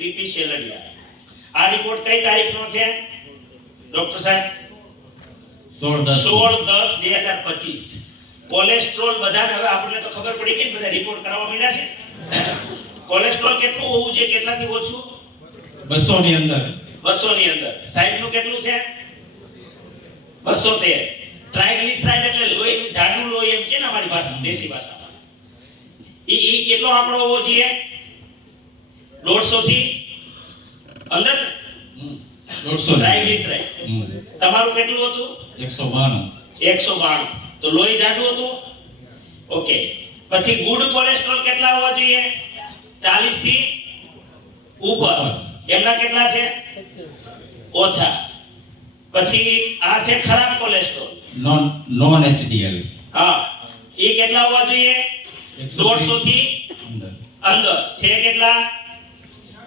BP Sheladiya. આ report કઈ તારીખનો છે ડોક્ટર સાહેબ? 16/10/2025. કોલેસ્ટ્રોલ બધાને હવે આપણને તો ખબર પડી કે બધા રિપોર્ટ કરાવવા માંડ્યા છે. કોલેસ્ટ્રોલ કેટલું હોવું જોઈએ, કેટલાથી ઓછું? 200 ની અંદર. 200 ની અંદર. સાહેબનું કેટલું છે? 213. ટ્રાઇગ્લિસરાઇડ એટલે લોહીનું જાડું લોહી એમ કે ને અમારી ભાષામાં, દેશી ભાષામાં. ઈ કેટલો આંકડો હોવો જોઈએ? 150 થી અંદર 150 ટ્રાઇગ્લિસરાઇડ. તમારું કેટલું હતું? 192. તો લોહી જાડું હતું. ઓકે. પછી ગુડ કોલેસ્ટ્રોલ કેટલા હોવા જોઈએ? 40 થી ઉપર. એમના કેટલા છે? ઓછા. પછી આ છે ખરાબ કોલેસ્ટ્રોલ, નોન HDL. હા, એ કેટલા હોવા જોઈએ? 150 થી અંદર. છે કેટલા?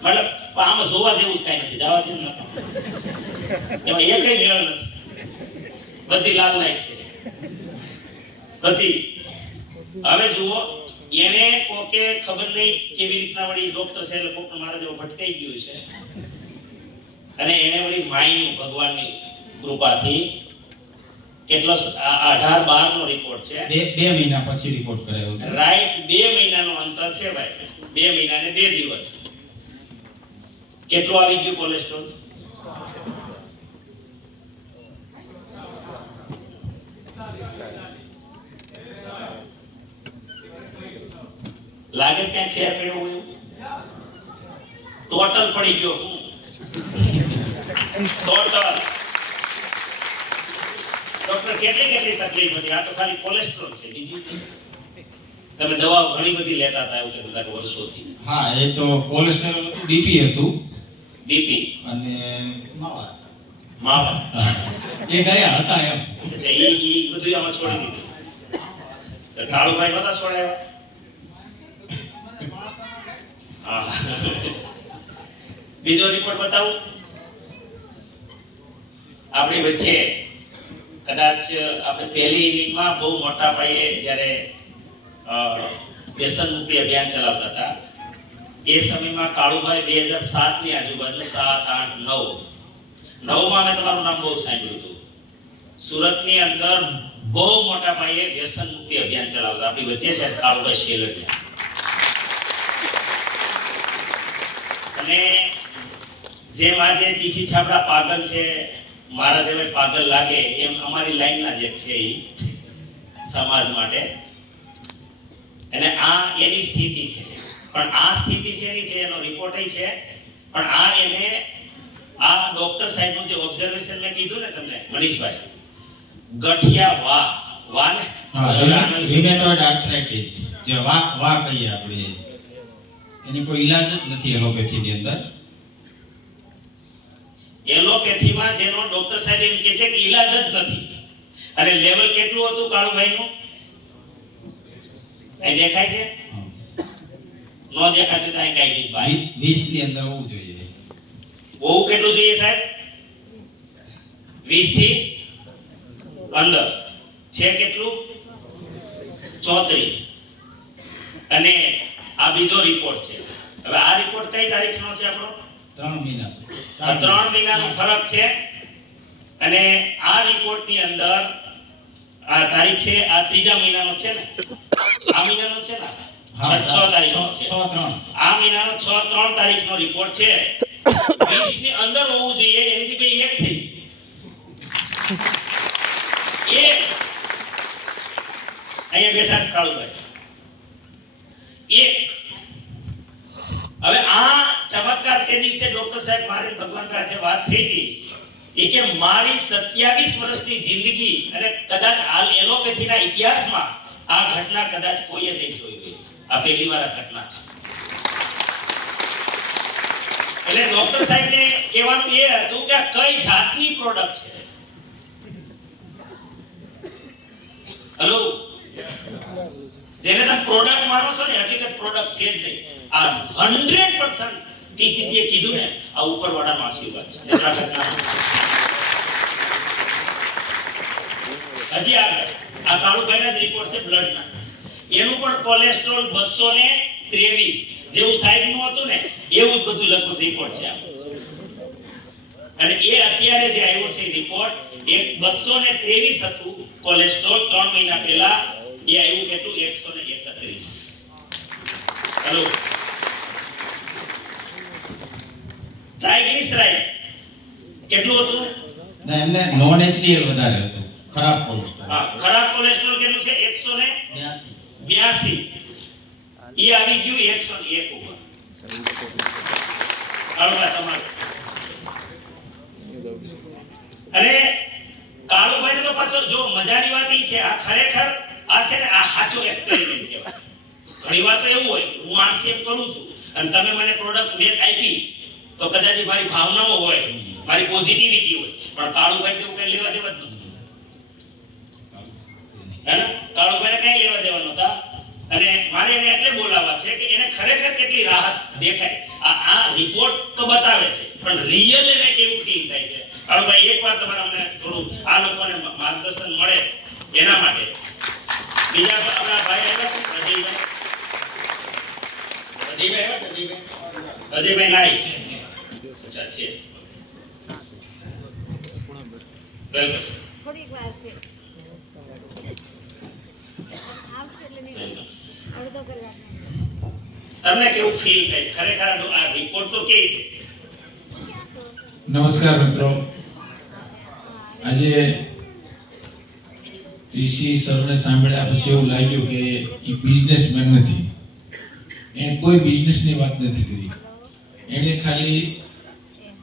મતલબ આમાં જોવા જેવું જ કઈ નથી, જવા જેવું નથી. એમાં એ કઈ મેળ નથી. બધી લાલ લાઈટ છે બધી. હવે જુઓ, એને કોકે ખબર નહીં કેવી રીતના વળી ડોક્ટર છે એટલે કોક મારા જેવો ભટકાઈ ગયું છે, અને એને વળી માયનું ભગવાનની કૃપાથી કેટલો 18/12 નો રિપોર્ટ છે. 2 મહિના પછી રિપોર્ટ કરાયો. રાઈટ, 2 મહિનાનો અંતર છે ભાઈ. 2 મહિના ને 2 દિવસ. કેટલું આવી ગયું કોલેસ્ટ્રોલ? લાગે છે ક્યાંય ફેર પડ્યો હોય એવું? ટોટલ પડી ગયો. ટોટલ. ડોક્ટર કેટલી તકલીફ હતી? આ તો ખાલી કોલેસ્ટ્રોલ છે, બીજી તમે દવાઓ ઘણી બધી લેતા હતા એવું કહેતા હતા વર્ષોથી. હા, એ તો કોલેસ્ટ્રોલ હતું, બીપી હતું, બીપી અને માવા એ ગયા હતા એમ. અચ્છા, એ બધું આમાં છોડી દીધું. કાળુભાઈ નતા છોડાયા? હા. બીજો રિપોર્ટ બતાવું આપણી વચ્ચે. કદાચ આપણે પહેલી ઇનિંગમાં બહુ મોટા પાયે જ્યારે વ્યસન મુક્તિ અભિયાન ચલાવતા હતા એ સમયમાં કાળુભાઈ 2007 ની આજુબાજુ 7, 8, 9 માં મેં તમારું નામ બહુ સાંભળ્યું હતું. સુરતની અંદર બહુ મોટા પાયે વ્યસન મુક્તિ અભિયાન ચલાવતા. આપણી વચ્ચે છે કાળુભાઈ શેલડિયા. અને જેમ આજે ટીસી છાપડા પાગલ છે, મારા જેવા પાગલ લાગે, એમ અમારી લાઈનના જે છે એ સમાજ માટે. અને આ એની સ્થિતિ છે. પણ આ સ્થિતિ છે એની છે, એનો રિપોર્ટ છે. પણ આ એને આ ડોક્ટર સાહેબનું જે ઓબ્ઝર્વેશન મેં કીધું ને તમને મનીષભાઈ, ગઠિયા વા ને રિમેટોઇડ આર્થરાઇટિસ, જે વા કહીએ આપણે, એની કોઈ ઈલાજ જ નથી એલોપેથીની અંદર. એલોપેથીમાં જેનો ડોક્ટર સાહેબ એમ કહે છે કે ઈલાજ જ નથી. અને લેવલ કેટલું હતું કાળુભાઈનું? અહીં દેખાય છે? નો દેખાતું તો અહીં કાઈ નહીં ભાઈ. 20 ની અંદર હોવું જોઈએ. હોવું કેટલું જોઈએ સાહેબ? 20 થી અંદર. છે કેટલું? 34. અને આ બીજો રિપોર્ટ છે. હવે આ રિપોર્ટ કઈ તારીખનો છે આપણો? 3 મહિના. 3 મહિનાનો ફરક છે. અને આ રિપોર્ટની અંદર આ તારીખ છે, આ 3જા મહિનાનો છે ને, આ મહિનાનો છે ને, 6 તારીખનો છે. 6/3. આ મહિનાનો 6/3 તારીખનો રિપોર્ટ છે. 20 ની અંદર હોવું જોઈએ, એની જગ્યાએ 1 થઈ. 1 અહીંયા બેઠા છે કાળુભાઈ. 1. હવે આ ચમત્કાર તે દિવસે ડોક્ટર સાહેબ મારી ભગવાન સાથે વાત થઈ હતી એ કે મારી 27 વર્ષની જિંદગી અને કદાચ આ એલોપેથીના ઇતિહાસમાં આ ઘટના કદાચ કોઈએ નહીં જોઈ હોય. આ પહેલી વાર આ ઘટના છે. એટલે ડોક્ટર સાહેબને કહેવાનું એ હતું કે કઈ જાતની પ્રોડક્ટ છે. હેલો, જેને તમે પ્રોડક્ટ માનો છો ને, હકીકત પ્રોડક્ટ છે જ નહીં. આ 100% ટીસીજીએ કીધું ને, આ ઉપરવાળાનો આશીર્વાદ છે. હજી આગળ આ કાળુભાઈના રિપોર્ટ છે બ્લડના. એનું પણ કોલેસ્ટ્રોલ 223. જેવું સાહેબનું હતું ને એવું જ બધું લગભગ રિપોર્ટ છે આ. અને એ અત્યારે જે આવ્યો છે રિપોર્ટ એ 223 હતું કોલેસ્ટ્રોલ 3 મહિના પહેલા, એ આવ્યું કેટલું 131. હેલો, ટ્રાઇગ્લિસરાઇડ કેટલું હતું? ના એમને નોન એચડીએલ વધારે હતું, ખરાબ કોલેસ્ટ્રોલ. હા, ખરાબ કોલેસ્ટ્રોલ કેટલું છે? 182. એ આવી ગયું 101 ઉપર. કાળુભાઈ તમારું. અને કાળુભાઈ તો પાછો જો મજાની વાત ઈ છે, આ ખરેખર આ છે ને આ સાચો એક્સપેરિમેન્ટ કહેવાય. ઘણી વાર તો એવું હોય, હું આરસીએમ કરું છું અને તમે મને પ્રોડક્ટ મેં આપી તો કદાચ મારી ભાવનાઓ હોય, મારી પોઝિટિવિટી હોય, પણ કાળુભાઈ તો કઈ લેવા દેવા જ નહોતું. હે ને? કાળુભાઈને કઈ લેવા દેવા નહોતા. અને મારે એને એટલે બોલાવવા છે કે એને ખરેખર કેટલી રાહત દેખાય. આ રિપોર્ટ તો બતાવે છે, પણ રિયલ એને કેવું ફીલ થાય છે. કાળુભાઈ એકવાર તમારે અમને થોડું આ લોકોને માર્ગદર્શન મળે એના માટે. બીજા આપણા ભાઈ આવ્યા છે અજયભાઈ નાઈ. અચ્છા છે, વેલકમ સર. થોડીક વાર છે, આવશે એટલે નહીં, અડધો કલાક. તમને કેવું ફીલ થાય ખરેખર આ રિપોર્ટ તો કે છે? નમસ્કાર મિત્રો, આજે ટીસી સરને સાંભળ્યા પછી એવું લાગ્યું કે એ બિઝનેસમેન નથી, એને કોઈ બિઝનેસની વાત નથી કરી, એણે ખાલી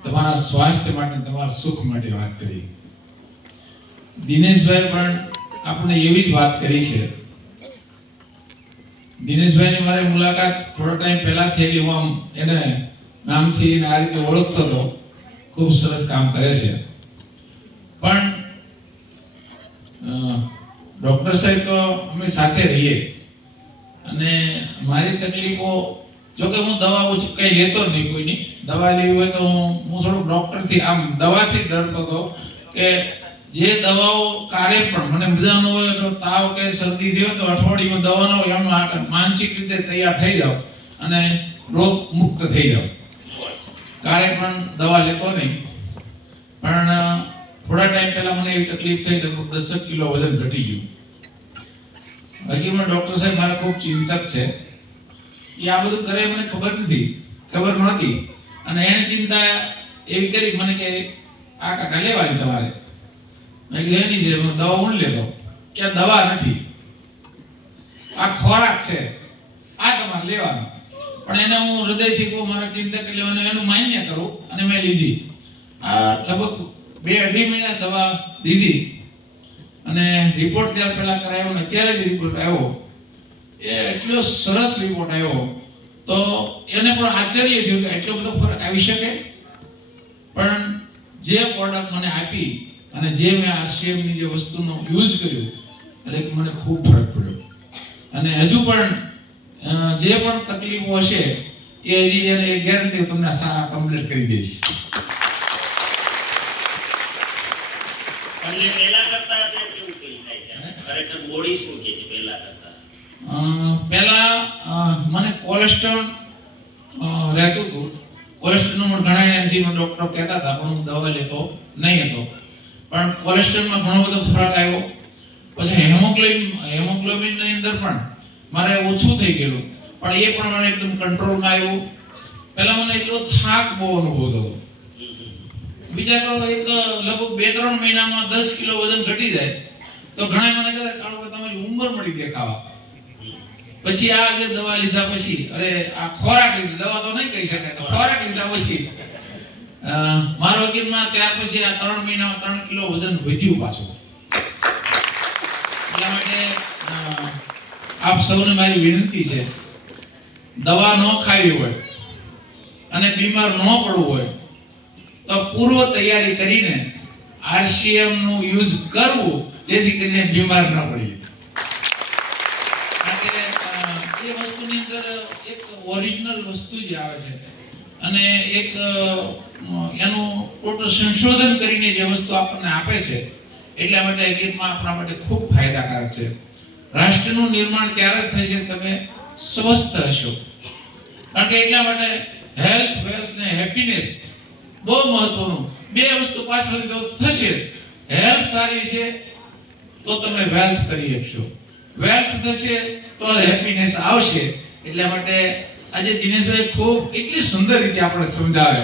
તમારા સ્વાસ્થ્ય માટે, તમારા સુખ માટે વાત કરી. દિનેશભાઈ પણ આપણે એવી જ વાત કરી છે. દિનેશભાઈની મારે મુલાકાત થોડો ટાઈમ પહેલા થયેલી, હું આમ એને નામથી આ રીતે ઓળખતો હતો. ખૂબ સરસ કામ કરે છે, પણ ડોક્ટર સાહેબ તો અમે સાથે રહીએ અને મારી તકલીફો, જો કે હું દવાઓ કઈ લેતો નહીં, કોઈની દવા લેવી હોય તો હું થોડુંક ડોક્ટરથી આમ દવાથી ડરતો હતો કે જે દવાઓ કારે પણ મને મજા ન હોય તો તાવ કે શરદી થયો તો અઠવાડિયામાં દવા ન હોય, એમ માનસિક રીતે તૈયાર થઈ જાવ અને રોગ મુક્ત થઈ જાવ. કારે પણ દવા લેતો નહીં, પણ થોડા ટાઈમ પહેલા મને એવી તકલીફ થઈ, લગભગ 10 કિલો વજન ઘટી ગયું. હકીકતમાં ડોક્ટર સાહેબ મારા ખૂબ ચિંતક છે. એ આ બધું કરે મને ખબર નહોતી, અને એને ચિંતા એવી કરી મને કે આ કાકા લેવાની તમારે. મેં કીધું એની છે, દવા હું લેતો કે દવા નથી, આ ખોરાક છે, આ તમારે લેવાનો. પણ એને હું હૃદયથી કહું, મારા ચિંતક એટલે એનું માન્ય કરું, અને મેં લીધી. આ લગભગ 2-2.5 મહિના દવા લીધી અને રિપોર્ટ ત્યાર પહેલા કરાયો ને અત્યારે જ રિપોર્ટ આવ્યો. એ એટલો સરસ રિપોર્ટ આવ્યો તો એને પણ આશ્ચર્ય થયું કે એટલો બધો ફરક આવી શકે. પણ જે પ્રોડક્ટ મને આપી અને જે મેં આરસીએમની જે વસ્તુનો યુઝ કર્યો એટલે કે મને ખૂબ ફરક પડ્યો. અને હજુ પણ જે પણ તકલીફો હશે એ હજી એને ગેરંટી તમને સારા કમ્પ્લીટ કરી દઈશ. તમને પહેલા કરતા અત્યારે કેવું ફીલ થાય છે? ખરેખર બોડી શું કહે છે પહેલા કરતા? પહેલા મને કોલેસ્ટ્રોલ રહેતું હતું. કોલેસ્ટ્રોલનું ઘણા એન્ઝાઇમ ડોક્ટર કહેતા હતા, પણ હું દવા લેતો નહીં હતો. પણ કોલેસ્ટ્રોલમાં ઘણો બધો ફરક આવ્યો. પછી હેમોગ્લોબિનની અંદર પણ મારે ઓછું થઈ ગયેલું, પણ એ પણ મને એકદમ કંટ્રોલમાં આવ્યું. પહેલા મને એટલો થાક બહુ અનુભવતો હતો. બીજા કરો એક લગભગ 2-3 મહિનામાં 10 કિલો વજન ઘટી જાય તો ઘણા મને કહે કાળુભાઈ તમારી ઉંમર મળી દેખાવા. પછી આ જે દવા લીધા પછી, અરે આ ખોરાક લીધી, દવા તો નહીં કહી શકાય, તો ખોરાક લીધા પછી મારા વકીલમાં ત્યાર પછી આ 3 મહિનામાં 3 કિલો વજન વધ્યું પાછું. એટલા માટે આપ સૌને મારી વિનંતી છે, દવા ન ખાવી હોય અને બીમાર ન પડવું હોય તો પૂર્વ તૈયારી કરીને આરસીએમ નું યુઝ કરવું, જેથી કરીને બીમાર ન પડીએ. કારણ કે એ વસ્તુની અંદર એક ઓરિજિનલ વસ્તુ જ આવે છે અને એક એનું ટોટલ સંશોધન કરીને જે વસ્તુ આપણને આપે છે, એટલા માટે હકીકતમાં આપણા માટે ખૂબ ફાયદાકારક છે. રાષ્ટ્રનું નિર્માણ ત્યારે જ થશે તમે સ્વસ્થ હશો. કારણ કે એટલા માટે હેલ્થ વેલ્થ ને હેપીનેસ બહુ મહત્વનું. બે વસ્તુ પાછળ તો થશે. હેલ્થ સારી છે તો તમે વેલ્થ કરી શકશો, વેલ્થ થશે તો હેપીનેસ આવશે. એટલા માટે આજે દિનેશભાઈ ખૂબ એટલી સુંદર રીતે આપણે સમજાવે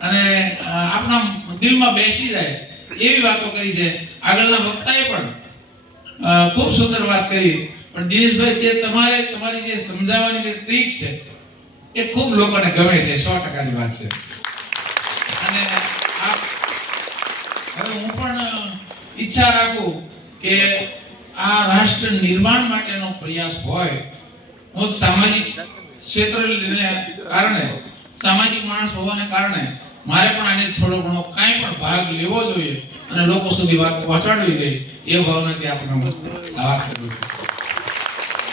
અને આપણા દિલમાં બેસી જાય એવી વાતો કરી છે. આગળના વક્તાએ પણ ખૂબ સુંદર વાત કરી. પણ દિનેશભાઈ તે તમારી જે સમજાવવાની જે ટ્રીક છે એ ખૂબ લોકોને ગમે છે. 100%ની વાત છે. અને હવે હું પણ ઈચ્છા રાખું કે આ રાષ્ટ્ર નિર્માણ માટેનો પ્રયાસ હોય. હું સામાજિક ક્ષેત્રને કારણે, સામાજિક માણસ હોવાને કારણે મારે પણ આને થોડો ઘણો કાંઈ પણ ભાગ લેવો જોઈએ અને લોકો સુધી વાત પહોંચાડવી જોઈએ એ ભાવનાથી આપણે આ વાત કરું છું.